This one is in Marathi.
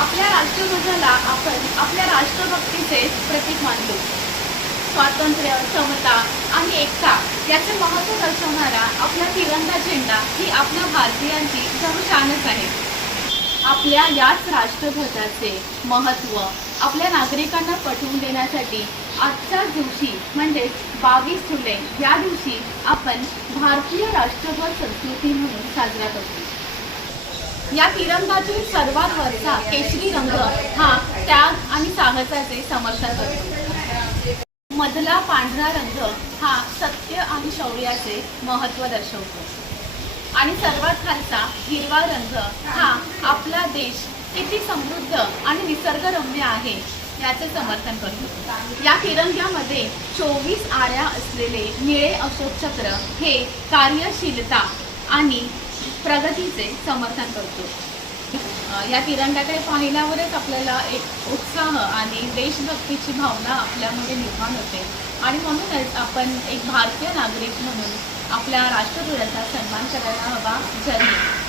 आपल्या राष्ट्रध्वजाला आपण आपल्या राष्ट्रभक्तीचे प्रतीक मानतो. स्वातंत्र्य समता आणि एकता याचे महत्त्व दर्शवणारा आपला तिरंगा झेंडा ही आपल्या भारतीयांची जणू आहे. आपल्या याच राष्ट्रध्वजाचे महत्त्व आपल्या नागरिकांना पटवून देण्यासाठी आजच्याच दिवशी म्हणजेच बावीस जुलै या दिवशी आपण भारतीय राष्ट्रध्वज संस्कृती म्हणून साजरा करतो. या तिरंगाची सर्वात वरचा केशरी रंग हा त्याग आणि साहसाचे समर्थन करतो मधला पांढरा रंग हा सत्य आणि शौर्याचे महत्त्व दर्शवतो. आणि सर्वात खालचा हिरवा रंग हा आपला देश किती समृद्ध आणि निसर्गरम्य आहे याचे समर्थन करतो. या तिरंग्यामध्ये चोवीस आऱ्या असलेले निळे अशोक चक्र हे कार्यशीलता आणि प्रगतीचे समर्थन करतो. या तिरंगाकडे पाहिल्यावरच आपल्याला एक उत्साह आणि देशभक्तीची भावना आपल्यामध्ये निर्माण होते. आणि म्हणूनच आपण एक भारतीय नागरिक म्हणून आपल्या राष्ट्रध्वजाचा सन्मान करायला हवा. जय